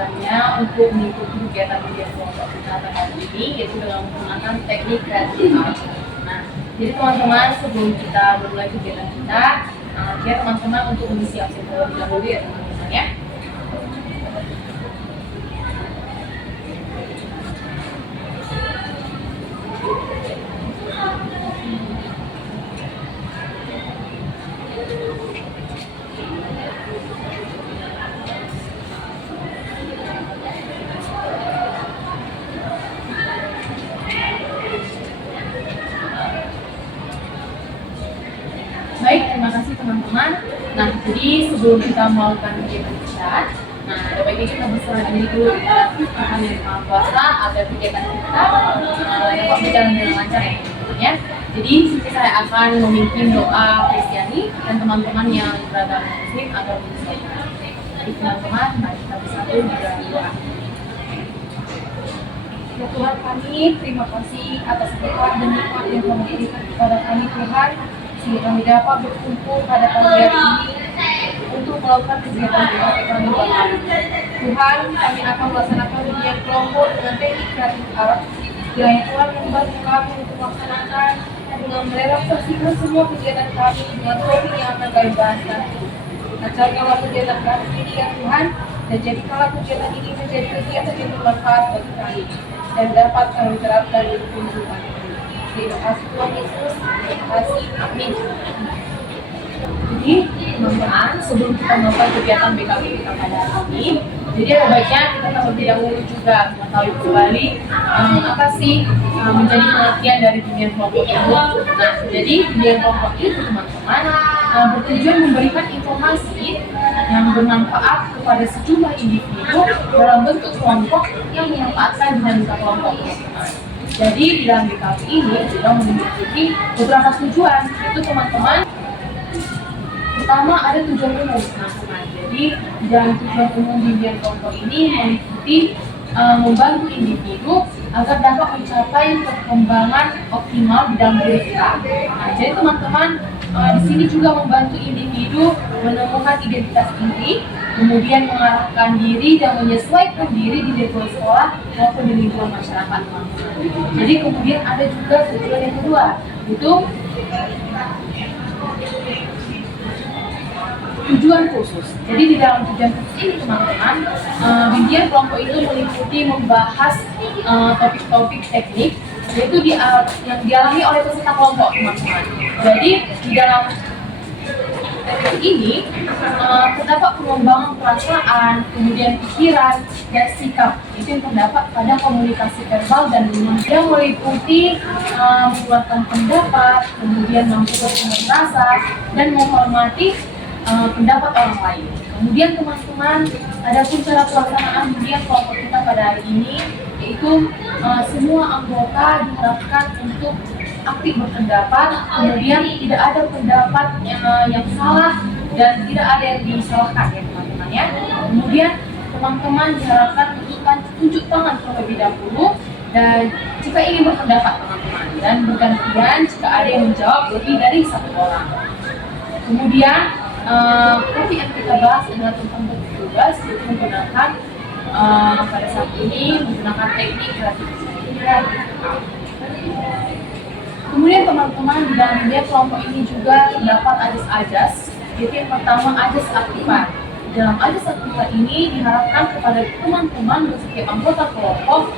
melakukannya untuk mengikuti kegiatan kelompok kita pada hari ini, yaitu dengan menggunakan teknik creative art. Nah, jadi teman-teman, sebelum kita memulai kegiatan kita, ya teman-teman untuk mengisi absen terlebih dahulu ya teman-teman ya. Baik, terima kasih teman-teman. Nah, jadi sebelum kita melakukan kegiatan kita, nah ada baiknya kita berserah diri dulu kepada Tuhan Yang Maha Kuasa agar kegiatan kita dapat berjalan dengan lancar ya teman-teman ya. Jadi saya akan memimpin doa Kristiani dan teman-teman yang beragama Muslim agar menyesuaikan. Jadi teman-teman, mari kita bersatu berdoa. Ya Tuhan kami, terima kasih atas berkat dan nikmat yang Kau berikan kepada kami Tuhan, sehingga kami dapat berkumpul pada pagi hari ini untuk melakukan kegiatan kami bersama. Tuhan, kami akan melaksanakan ujian kelompok dengan teknik kreatif art. Kiranya Tuhan membantu kami untuk melaksanakan dengan merelaksasikan semua kegiatan kami dengan topik yang akan kami bahas nanti. Lancarkanlah kegiatan kami ini ya Tuhan, dan jadikanlah kegiatan ini menjadi kegiatan yang bermanfaat bagi kami dan dapat kami terapkan di kehidupan kami. Terima kasih Tuhan Yesus. Terima kasih. Amin. Jadi teman-teman, sebelum kita melakukan kegiatan BKB kita pada hari ini, jadi ada baiknya kita terlebih dahulu juga mengetahui kembali apa sih menjadi pengertian dari dunia kelompok itu. Nah, jadi dunia kelompok itu teman-teman bertujuan memberikan informasi yang bermanfaat kepada sejumlah individu dalam bentuk kelompok yang memanfaatkan dinamika kelompok. Jadi di dalam BKB ini juga memiliki beberapa tujuan, yaitu teman-teman. Pertama, ada tujuan umum teman-teman. Jadi di dalam tujuan umum di dunia kelompok ini meliputi membantu individu agar dapat mencapai perkembangan optimal di dalam diri kita. Nah, jadi teman-teman di sini juga membantu individu menemukan identitas diri, kemudian mengarahkan diri dan menyesuaikan diri di lingkungan sekolah maupun di lingkungan masyarakat, teman-teman. Jadi kemudian ada juga tujuan yang kedua, yaitu tujuan khusus. Jadi di dalam tujuan khusus ini teman-teman, bimbingan kelompok itu meliputi membahas topik-topik teknik, yaitu yang dialami oleh peserta kelompok teman-teman. Jadi di dalam teknik ini terdapat pengembangan perasaan, kemudian pikiran dan sikap itu yang terdapat pada komunikasi verbal dan yang meliputi mengeluarkan pendapat, kemudian mampu berkomunikasi rasa dan menghormati pendapat orang lain. Kemudian teman-teman, ada pun cara pelaksanaan bimbingan kelompok kita pada hari ini, yaitu semua anggota diharapkan untuk aktif berpendapat, kemudian tidak ada pendapat yang salah dan tidak ada yang disalahkan ya teman-teman ya. Kemudian teman-teman diharapkan untuk tunjuk tangan terlebih dahulu dan jika ingin berpendapat teman-teman, dan bergantian jika ada yang menjawab lebih dari satu orang. Kemudian topik yang kita bahas adalah tentang bertugas, yaitu menggunakan pada saat ini menggunakan teknik kreatif. Kemudian teman-teman, di dalam media kelompok ini juga terdapat ajas-ajas, yaitu yang pertama ajas aktifan. Dalam ajas aktifan ini diharapkan kepada teman-teman dan setiap anggota kelompok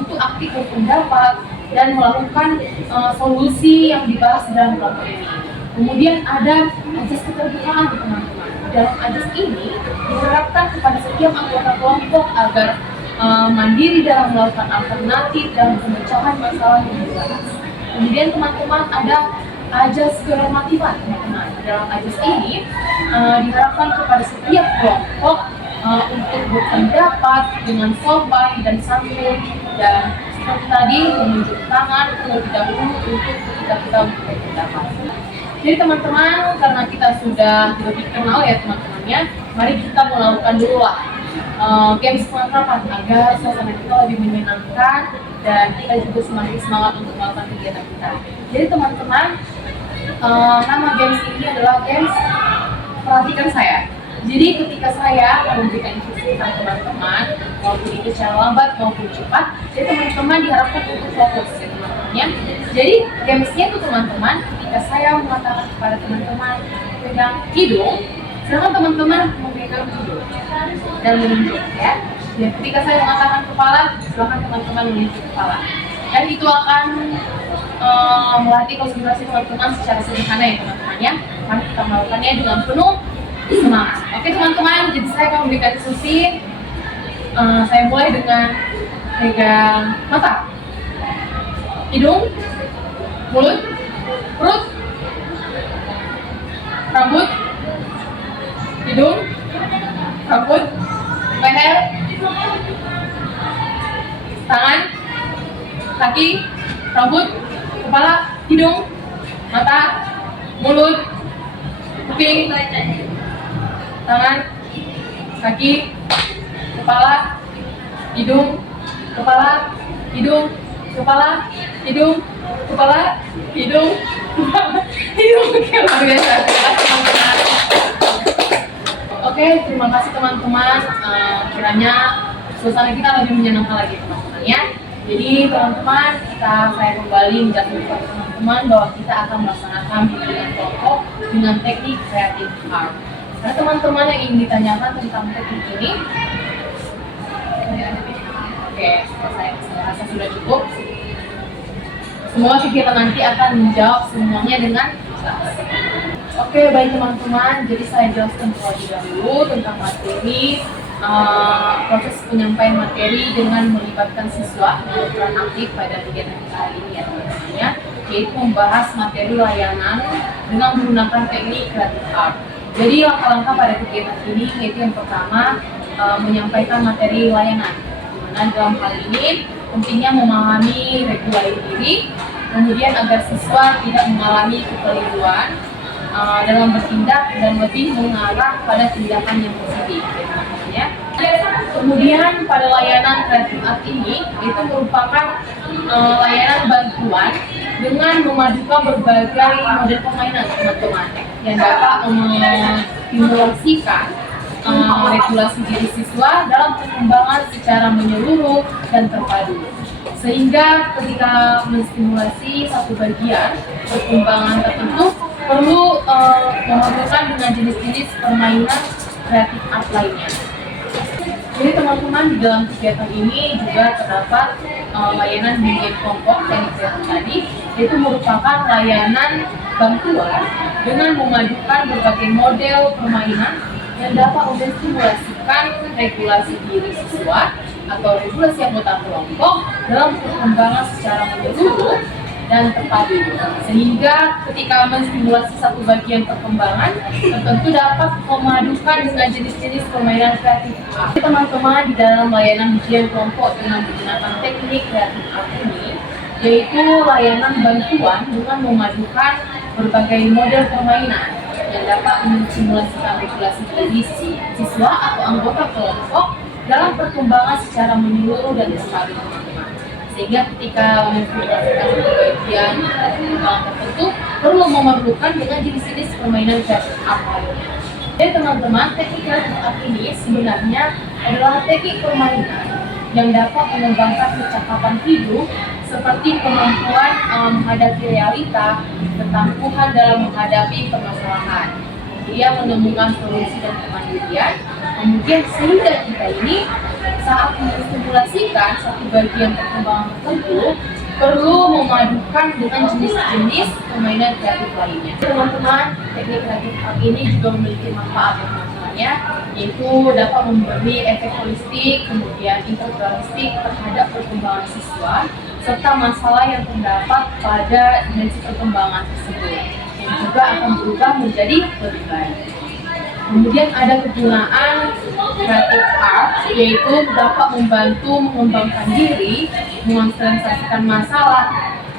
untuk aktif berpendapat dan melakukan solusi yang dibahas dalam kelompok ini. Kemudian ada ajas keterbukaan teman-teman. Dalam ajas ini diharapkan kepada setiap anggota kelompok agar mandiri dalam melakukan alternatif dalam pemecahan masalah yang dibahas. Kemudian teman-teman ada ajas kenormatifan teman-teman. Dalam ajas ini diharapkan kepada setiap kelompok untuk berpendapat dengan sopan dan santun, dan seperti tadi menunjuk tangan terlebih dahulu untuk ketika kita berpendapat. Jadi teman-teman, karena kita sudah lebih kenal ya teman-temannya, mari kita melakukan dulu lah games pengakraban agar suasana kita lebih menyenangkan dan kita juga semakin semangat untuk melakukan kegiatan kita. Jadi teman-teman, nama games ini adalah games Perhatikan Saya. Jadi ketika saya memberikan instruksi kepada teman-teman, maupun itu secara lambat maupun cepat, jadi teman-teman diharapkan untuk fokus ya teman-teman ya. Jadi gamesnya itu teman-teman, ketika saya mengatakan kepada teman-teman pegang hidung, sedangkan teman-teman memegang hidung dan menunjuk ya. Dan ketika saya mengatakan kepala, silakan teman-teman menunjuk kepala. Dan itu akan melatih konsentrasi teman-teman secara sederhana ya teman-teman ya. Karena kita melakukannya dengan penuh semangat. Oke teman-teman, jadi saya akan memberikan instruksi. Saya mulai dengan pegang mata, hidung, mulut, perut, rambut, hidung, rambut, leher, tangan, kaki, rambut, kepala, hidung, mata, mulut, kuping, tangan, kaki, kepala, hidung, kepala, hidung, kepala, hidung, kepala, hidung, hidung. Oke, luar biasa. Teman-teman. Oke, terima kasih teman-teman. Kiranya suasana kita lebih menyenangkan lagi teman-teman ya. Jadi teman-teman, saya kembali menjelaskan kepada teman-teman bahwa kita akan melaksanakan bimbingan kelompok dengan teknik creative art. Nah teman-teman yang ingin ditanyakan tentang teknik ini, oke, saya rasa sudah cukup. Semua kegiatan nanti akan menjawab semuanya dengan jelas. Oke, baik teman-teman, jadi saya jelaskan terlebih dahulu tentang materi. Proses penyampaian materi dengan melibatkan siswa yang berperan aktif pada kegiatan kita hari ini ya teman-teman ya, yaitu membahas materi layanan dengan menggunakan teknik creative art. Jadi langkah-langkah pada kegiatan ini yaitu yang pertama menyampaikan materi layanan, dimana dalam hal ini pentingnya memahami regulasi diri, kemudian agar siswa tidak mengalami kekeliruan dalam bertindak dan lebih mengarah pada tindakan yang positif ya. Kemudian pada layanan creative art ini itu merupakan layanan bantuan dengan memadukan berbagai model permainan teman-teman yang dapat memstimulasikan regulasi diri siswa dalam perkembangan secara menyeluruh dan terpadu. Sehingga ketika menstimulasi satu bagian perkembangan tertentu perlu memerlukan dengan jenis-jenis permainan kreatif art lainnya. Jadi teman-teman di dalam kegiatan ini juga terdapat layanan bimbingan kelompok yang disebut tadi, itu merupakan layanan bantuan dengan memadukan berbagai model permainan yang dapat menstimulasikan regulasi diri siswa atau regulasi anggota kelompok dalam perkembangan secara menyeluruh dan terpadu, sehingga ketika menstimulasi satu bagian perkembangan tertentu dapat memadukan dengan jenis-jenis permainan kreatif art. Teman-teman di dalam layanan bimbingan kelompok dengan menggunakan teknik kreatif art ini, yaitu layanan bantuan dengan memadukan berbagai model permainan yang dapat menstimulasikan regulasi diri siswa atau anggota kelompok dalam perkembangan secara menyeluruh dan terpadu, teman-teman. Sehingga ketika menstimulasikan bagian perkembangan tertentu perlu memerlukan dengan jenis-jenis permainan kreatif art lainnya. Jadi teman-teman, teknik kreatif art ini sebenarnya adalah teknik permainan yang dapat mengembangkan kecakapan hidup seperti kemampuan menghadapi realita, ketangguhan dalam menghadapi permasalahan, dia menemukan solusi dan kemandirian. Kemudian sehingga kita ini saat menstimulasikan satu bagian perkembangan tertentu perlu memadukan dengan jenis-jenis permainan kreatif lainnya. Teman-teman, teknik kreatif art ini juga memiliki manfaat ya teman-teman ya, yaitu dapat memberi efek holistik, kemudian integralistik terhadap perkembangan siswa serta masalah yang terdapat pada dimensi perkembangan tersebut yang juga akan berubah menjadi lebih baik. Kemudian ada kegunaan creative art, yaitu dapat membantu mengembangkan diri, mengonsentrasikan masalah,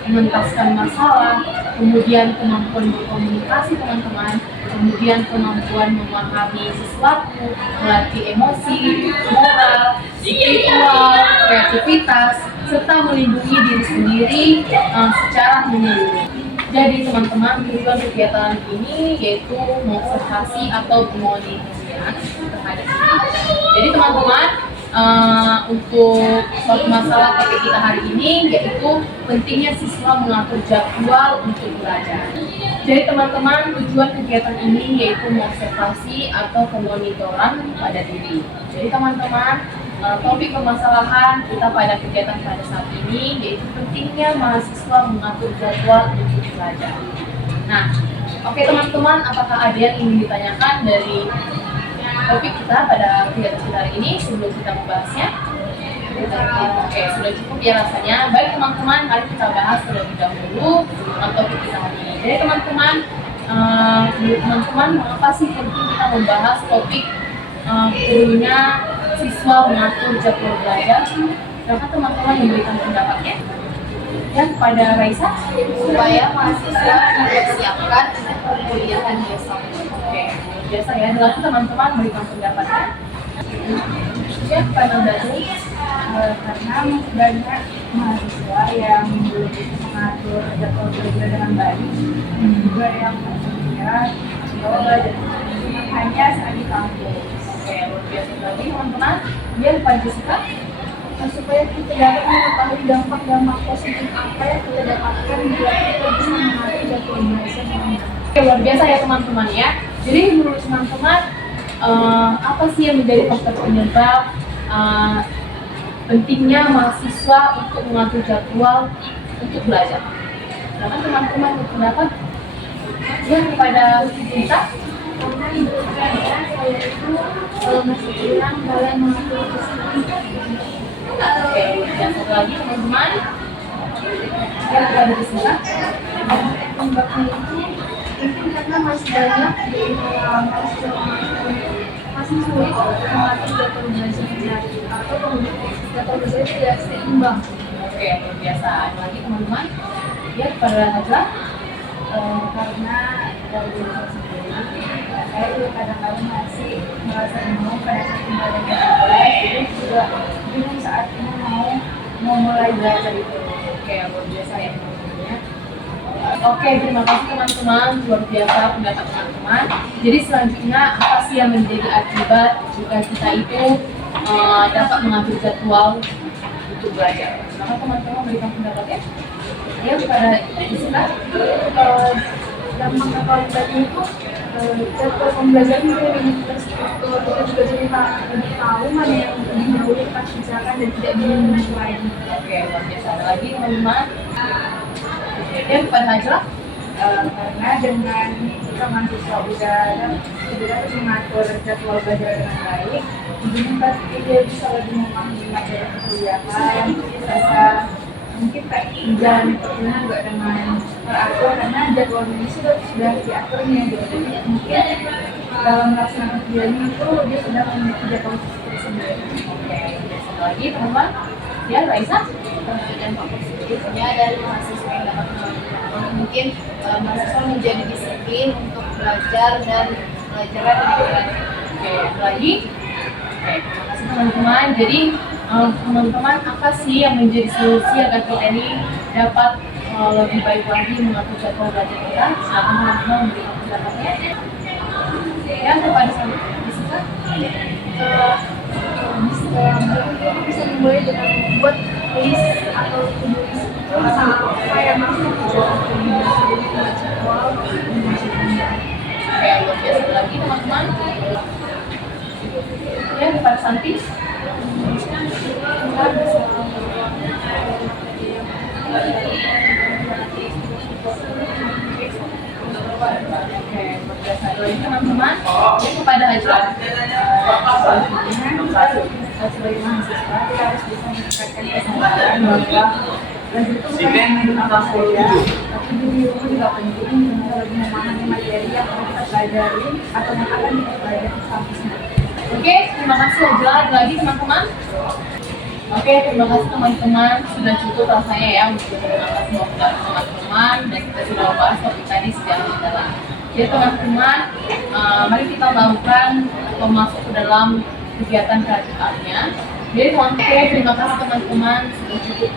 mengentaskan masalah, kemudian kemampuan berkomunikasi teman-teman, kemudian kemampuan memahami sesuatu, melatih emosi, moral, spiritual, kreativitas, serta melindungi diri sendiri secara menyeluruh. Jadi teman-teman, tujuan kegiatan ini yaitu mengobservasi atau memonitor penggunaan terhadap ini. Jadi teman-teman, untuk suatu masalah topik kita hari ini yaitu pentingnya siswa mengatur jadwal untuk belajar. Jadi teman-teman, tujuan kegiatan ini yaitu mengobservasi atau pemonitoran pada diri. Jadi teman-teman, topik permasalahan kita pada kegiatan pada saat ini yaitu pentingnya mahasiswa mengatur jadwal untuk belajar. Nah, oke teman-teman, apakah ada yang ingin ditanyakan dari topik kita pada kegiatan kita hari ini sebelum kita membahasnya? Oke, sudah cukup ya rasanya. Baik teman-teman, mari kita bahas terlebih dahulu topik kita hari ini. Jadi teman-teman, mengapa sih penting kita membahas topik perlunya siswa mengatur jadwal belajar? Silakan teman-teman memberikan pendapatnya. Dan pada Raisa, Supaya mahasiswa dipersiapkan untuk perkuliahan besok. oke, biasa ya. Silakan teman-teman berikan pendapatnya. Ya, pada dari karena banyak mahasiswa yang belum bisa mengatur jadwal belajar dengan baik, dan juga yang maksudnya belajar hanya saat di kampus. Oke, luar biasa lagi teman-teman. Biar Pak Jessica. Supaya kita dapat mengetahui dampak-dampak positif apa yang kita dapatkan bila kita bisa mengatur jadwal belajar dengan baik. Oke, luar biasa ya teman-teman ya. Jadi menurut teman-teman, apa sih yang menjadi faktor penyebab pentingnya mahasiswa untuk mengatur jadwal untuk belajar? Karena teman-teman berpendapat ya kepada kita. Karena menurut saya itu masih kurang dalam mengatur disiplin. Oke, dan satu lagi teman-teman ya kepada kita. Penyebabnya itu mungkin karena masih banyak masih sulit mengatur jadwal belajar dengan baik atau jadwal belajar tidak seimbang. Oke, luar biasa. Ada lagi teman-teman ya kepada Haja. Karena dari diri saya sendiri, saya juga kadang-kadang masih merasa bingung pada saat kembali ke kelas, jadi juga bingung saat ini mau mulai belajar itu. Oke, luar biasa ya teman-teman ya. Oke, terima kasih teman-teman, luar biasa pendapat teman-teman. Jadi selanjutnya apa sih yang menjadi akibat jika kita itu dapat mengatur jadwal untuk belajar? Maka teman-teman berikan pendapatnya. Ya kepada Jessica. Dampak yang paling banyak itu jadwal pembelajaran juga lebih terstruktur, kita juga jadi lebih tahu mana yang lebih dahulu kita kerjakan dan tidak bingung lagi. Oke, luar biasa. Ada lagi teman-teman. Ya kepada Haja. Karena dengan kita mahasiswa sudah dapat mengatur jadwal belajar dengan baik, jadi pasti dia bisa lebih memahami materi perkuliahan, bisa mungkin jalan perkuliahan juga dengan teratur karena jadwal ini sudah diaturnya gitu. Jadi mungkin dalam melaksanakan kuliahnya itu dia sudah memiliki jadwal tersendiri. Oke, satu lagi teman-teman. Ya, Raisa. Dampak positifnya dari mahasiswa yang dapat melakukan mungkin mahasiswa menjadi disiplin untuk belajar dan belajar lebih lanjut. Oke, satu lagi. Oke, terima kasih teman-teman. Jadi teman-teman, apa sih yang menjadi solusi agar kita ini dapat lebih baik lagi mengatur jadwal belajar kita? Silakan teman-teman memberikan pendapatnya. Ya, kepada Jessica. Bisa dimulai dengan membuat list atau to-do list itu apa yang harus dikerjakan jadi buat jadwal Oke, luar biasa lagi teman-teman. Ya, kepada Santi. kita bisa Oke, luar biasa lagi teman-teman. Ya, kepada Hajra. sebagai mahasiswa kita harus bisa meningkatkan kesadaran bahwa belajar itu bukan hanya di kampus saja, tapi di rumah juga penting untuk lebih memahami materi yang akan kita pelajari atau yang akan kita pelajari di kampus nanti. Oke, terima kasih Hajra. Ada lagi teman-teman? Oke, terima kasih teman-teman. Sudah cukup rasanya ya untuk mendengarkan semua pendapat teman-teman dan kita sudah membahas topik tadi secara mendalam. Jadi teman-teman, mari kita lakukan atau masuk ke dalam kegiatan kelanjutannya. Jadi teman-teman, terima kasih teman-teman sudah cukup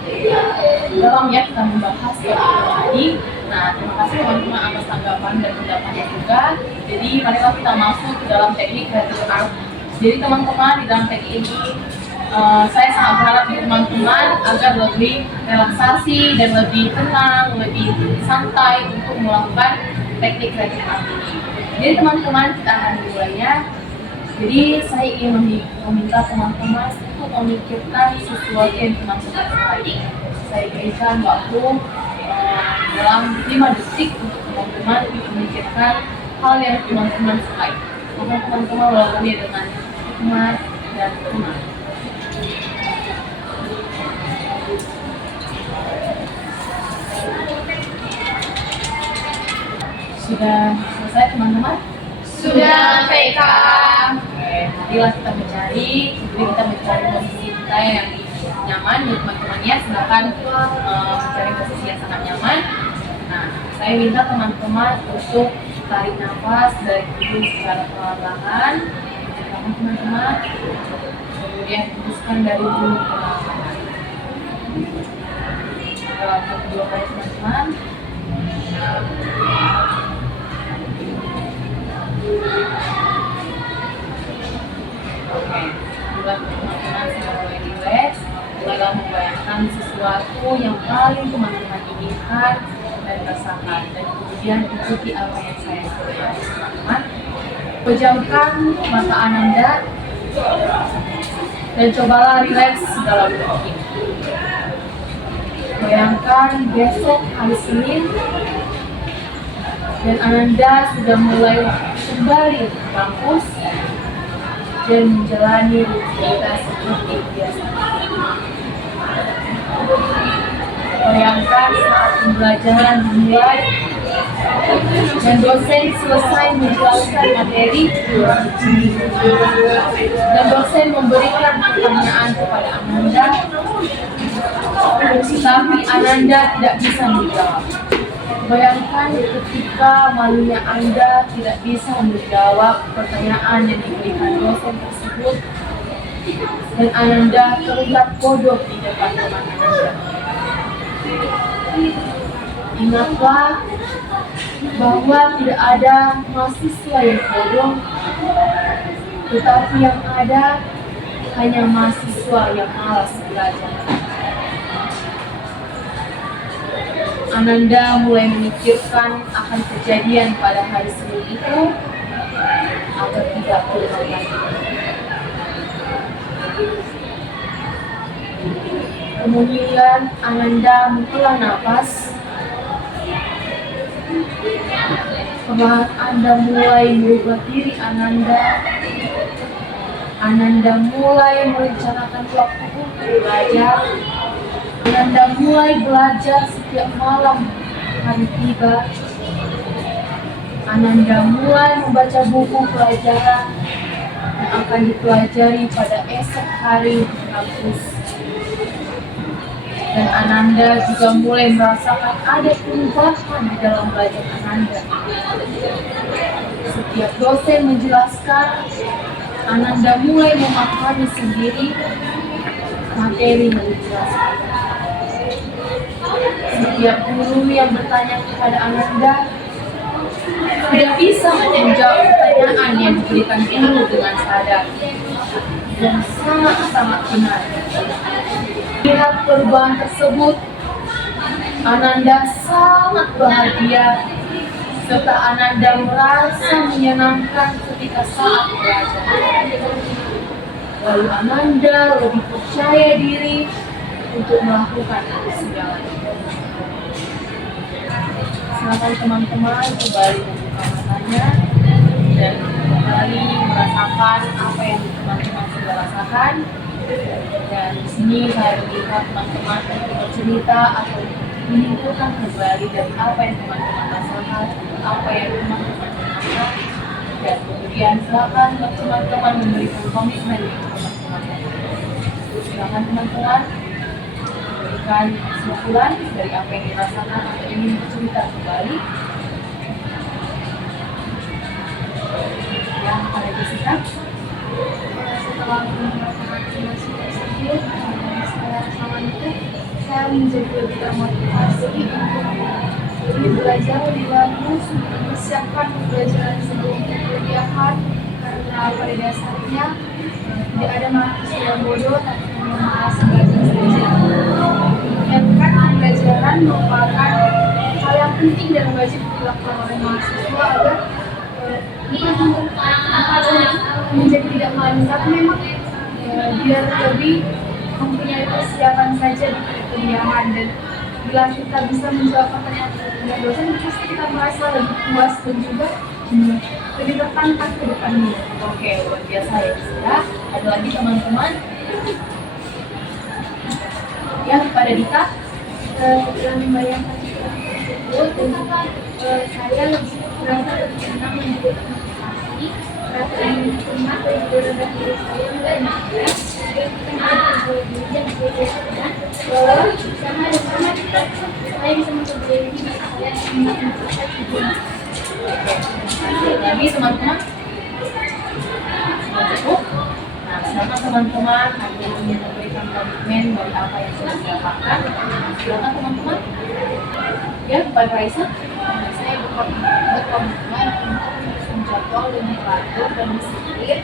dalam ya kita membahas topik tadi. Nah, terima kasih teman-teman atas tanggapan dan pendapatnya juga. Jadi, marilah kita masuk ke dalam teknik creative art. Jadi, teman-teman, di dalam teknik ini, saya sangat berharap di teman-teman agar lebih relaksasi dan lebih tenang, lebih santai untuk melakukan teknik creative art ini. Jadi, teman-teman, kita akan mulainya. Jadi, saya ingin meminta teman-teman untuk memikirkan sesuatu yang teman-teman sukai. Saya berikan waktu dalam 5 detik untuk teman-teman memikirkan hal yang teman-teman sukai. Karena teman-teman melakukannya dengan hikmat dan tenang. Sudah selesai teman-teman? Sudah, PK. Marilah kita mencari, posisi kita yang nyaman buat teman-temannya. Silakan mencari posisi yang sangat nyaman. Nah, saya minta teman-teman untuk tarik nafas dari hidung secara perlahan-lahan. Silakan teman-teman. Kemudian hembuskan dari mulut perlahan-lahan. Dalam 1-2 kali teman-teman. Oke, buat teman-teman sudah mulai rileks, mulailah membayangkan sesuatu yang paling teman-teman inginkan dan rasakan, dan kemudian ikuti apa yang saya sampaikan, teman-teman. Pejamkan mata Ananda dan cobalah rileks dalam teknik. Bayangkan besok hari Senin dan Ananda sudah mulai kembali ke kampus dan menjalani rutinitas seperti biasa. Bayangkan saat pembelajaran dimulai dan dosen selesai menjelaskan materi dan dosen memberikan pertanyaan kepada Ananda, tapi Ananda tidak bisa menjawab. Bayangkan ketika malunya Anda tidak bisa menjawab pertanyaan yang diberikan dosen tersebut dan Ananda terlihat bodoh di depan teman Ananda. Ingatlah bahwa tidak ada mahasiswa yang bodoh, tetapi yang ada hanya mahasiswa yang malas belajar. Ananda mulai memikirkan akan kejadian pada hari Senin itu agar tidak berulang lagi. Kemudian Ananda menghela nafas. Perlahan Anda mulai merubah diri Ananda. Ananda mulai merencanakan waktu untuk belajar. Ananda mulai belajar setiap malam hari tiba. Ananda mulai membaca buku pelajaran yang akan dipelajari pada esok hari di kampus. Dan Ananda juga mulai merasakan ada perubahan di dalam belajar Ananda. Setiap dosen menjelaskan, Ananda mulai memahami sendiri materi yang dijelaskan. Setiap guru yang bertanya kepada Ananda tidak bisa menjawab pertanyaan yang diberikan guru dengan sadar dan sangat-sangat benar. Melihat perubahan tersebut, Ananda sangat bahagia serta Ananda merasa menyenangkan ketika saat belajar. Lalu Ananda lebih percaya diri untuk melakukan segalanya. Silakan teman-teman kembali membuka matanya dan kembali merasakan apa yang teman-teman sudah rasakan. Dan di sini saya melihat teman-teman bercerita atau menyimpulkan kembali dari apa yang teman-teman rasakan, apa yang teman-teman rasakan, dan kemudian silakan teman-teman memberikan komitmen yang teman-teman. Silakan teman-teman memberikan kesimpulan dari apa yang dirasakan atau ingin bercerita kembali. Yang pada Jessica. Setelah merasakan emosi tersebut, setelah itu saya menjadi lebih termotivasi untuk Jadi belajar lebih bagus, mempersiapkan pembelajaran sebelum perkuliahan karena pada dasarnya tidak ada mahasiswa yang bodoh tapi hanya malas belajar saja. Menyiapkan pembelajaran merupakan hal yang penting dan wajib dilakukan oleh mahasiswa agar menjadi tidak malas, tapi memang biar lebih mempunyai persiapan saja di perkuliahan, dan bila kita bisa menjawab pertanyaan dosen pasti kita merasa lebih puas dan juga lebih tertantang ke depannya. Oke, luar biasa ya. Ya, ada lagi teman-teman yang pada Dita Setelah membayangkan tersebut, dan juga saya lebih merasa lebih senang menjadi motivasi, perasaan yang nikmat dan juga rendah diri saya mulai naik, dan kita bisa dan bekerja bahwa bersama dan sama kita saya bisa memperbaiki saya ingin mencapai tujuan. lagi teman-teman. Sudah cukup? Nah, silakan teman-teman ada yang ingin memberikan komitmen dari apa yang sudah didapatkan. Silakan teman-teman. Ya, Pak Raisa. Saya berkomitmen untuk menyusun jadwal dengan teratur dan disiplin.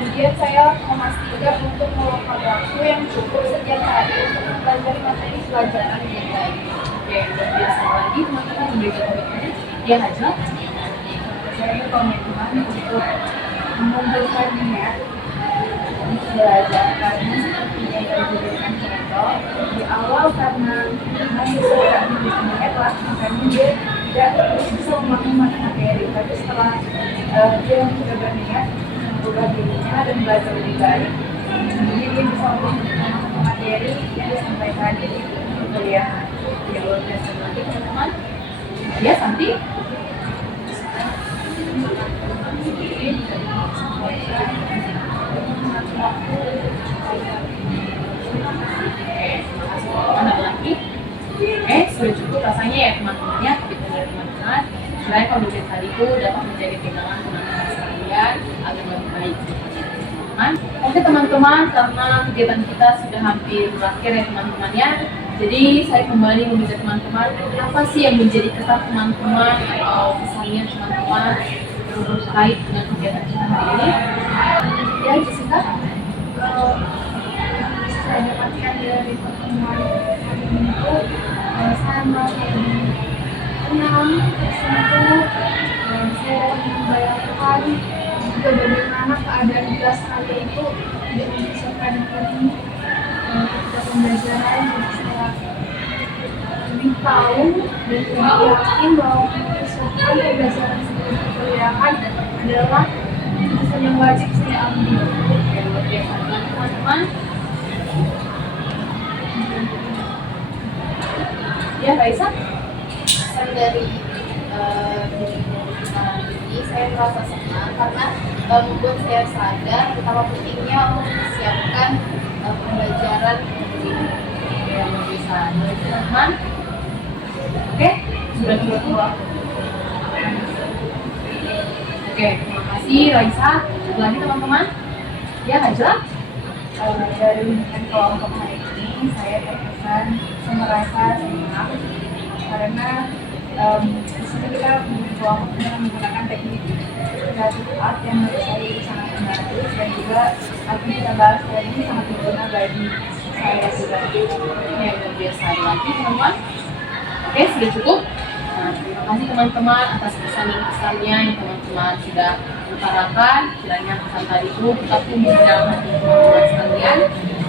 Kemudian saya memastikan untuk meluangkan waktu yang cukup setiap hari untuk mempelajari materi pelajaran dengan baik. Oke, luar biasa lagi teman-teman memberikan komitmennya. Ya, Haja. Saya berkomitmen untuk mengumpulkan niat untuk belajar karena seperti yang diberikan contoh di awal, karena masih tidak memiliki niat lah, makanya dia tidak bisa memahami materi, tapi setelah dia sudah berniat mengubah dirinya dan belajar lebih baik, jadi dia bisa memahami materi yang disampaikan di kuliah. Ya, luar biasa lagi teman-teman. Ya, Santi. Ada lagi? Sudah cukup rasanya ya teman-teman ya, komitmen dari teman-teman. Selain komitmen tadi itu dapat menjadi pegangan teman-teman sekalian agar lebih baik teman-teman. Oke teman-teman, karena kegiatan kita sudah hampir berakhir ya teman-teman ya. Jadi saya kembali meminta teman-teman, apa sih yang menjadi kesan teman-teman atau pesannya teman-teman terkait dengan kegiatan kita hari ini? Ya, Jessica. Saya dapatkan dari pertemuan hari ini itu saya merasa lebih tenang, tersentuh, dan saya dapat membayangkan juga bagaimana keadaan bila saya itu tidak mempersiapkan diri ketika pembelajaran. Jadi saya lebih tahu dan lebih yakin bahwa mempersiapkan pembelajaran sebelum perkuliahan adalah keputusan yang wajib saya ambil. Luar biasa teman-teman. Ya, Raisa. Pesan dari ini saya merasa senang karena membuat saya sadar betapa pentingnya untuk mempersiapkan pembelajaran Yang bisa teman-teman. Oke, sudah cukup. Oke, terima kasih Raisa. Lagi teman-teman. Ya, Haja. Dari undangan kelompok hari ini saya terkesan merasa senang karena di sini kita kelompok dengan menggunakan teknik kreatif art yang menurut saya itu sangat menarik, dan juga apa yang kita bahas hari ini sangat berguna bagi saya juga. Ya, luar biasa lagi teman-teman. Oke, sudah cukup. Nah, terima kasih teman-teman atas pesan-pesannya yang teman-teman sudah utarakan. Kiranya pesan tadi itu tetap tumbuh dalam hati teman-teman sekalian.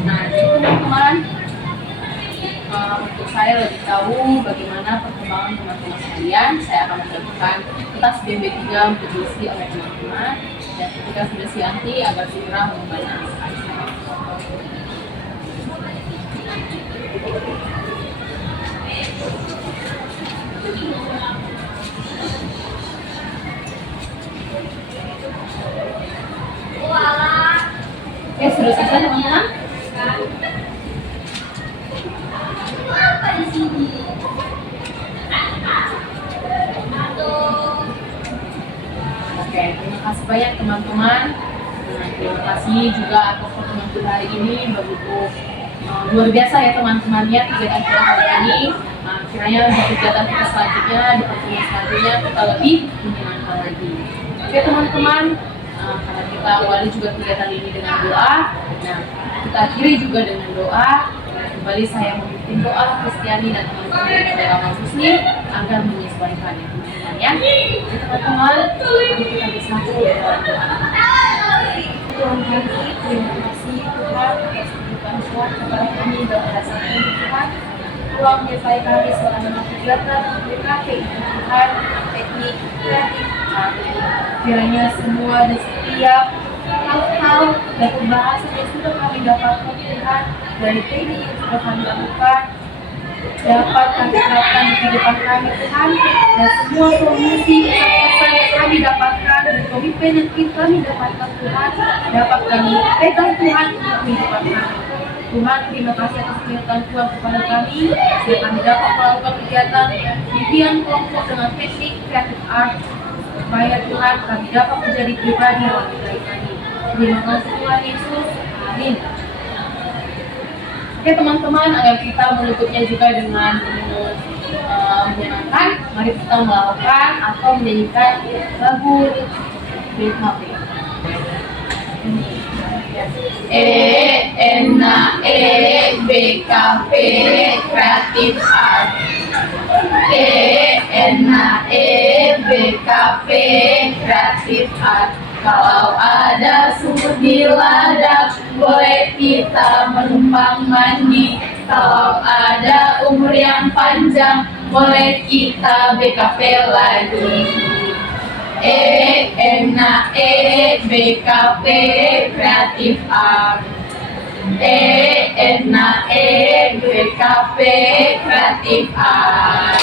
Nah, jadi teman-teman, untuk saya lebih tahu bagaimana perkembangan teman-teman sekalian, saya akan membagikan tas BMB3 untuk diisi oleh teman-teman, dan ketika sudah sianti agar segera mengembalikan saya. Ya, sudah selesai teman-teman? Oke, terima kasih banyak teman-teman. Nah, terima kasih juga atas pertemuan kita hari ini, Mbak Buku luar biasa ya teman-temannya kegiatan kita kali ini. Kiranya di kegiatan kita selanjutnya, di pertemuan selanjutnya kita lebih menyenangkan lagi. Oke teman-teman, karena kita awali juga kegiatan ini dengan doa, nah kita akhiri juga dengan doa. Kembali saya memimpin doa Kristiani dan teman-teman dari agama Muslim agar menyesuaikan ya teman-teman ya. Jadi teman-teman, mari kita bersatu dalam doa. Tuhan kami, terima kasih Tuhan atas kehidupan Tuhan kepada kami dan berdasarkan Tuhan. Tuhan menyertai kami selama kegiatan BKP Tuhan, teknik kreatif kami. Kiranya semua dan setiap hal-hal dan pembahasan yang sudah kami dapatkan Tuhan dari training yang sudah kami lakukan dapat kami terapkan di kehidupan kami Tuhan, dan semua solusi pesan yang kami dapatkan dan komitmen yang kami dapatkan Tuhan dapat kami pegang Tuhan untuk kehidupan kami. Tuhan, terima kasih atas penyertaan Tuhan kepada kami sehingga kami dapat melakukan kegiatan bimbingan kelompok dengan teknik kreatif art supaya Tuhan kami dapat menjadi pribadi yang lebih baik lagi. Terima kasih Tuhan Yesus. Amin. Oke teman-teman, agar kita menutupnya juga dengan menyenangkan, mari kita melakukan atau menyanyikan lagu BKP. BKP kreatif art. BKP kreatif art. Kalau ada sumur di ladang, boleh kita menumpang mandi. Kalau ada umur yang panjang, boleh kita BKP lagi. BKP kreatif art. BKP kreatif art.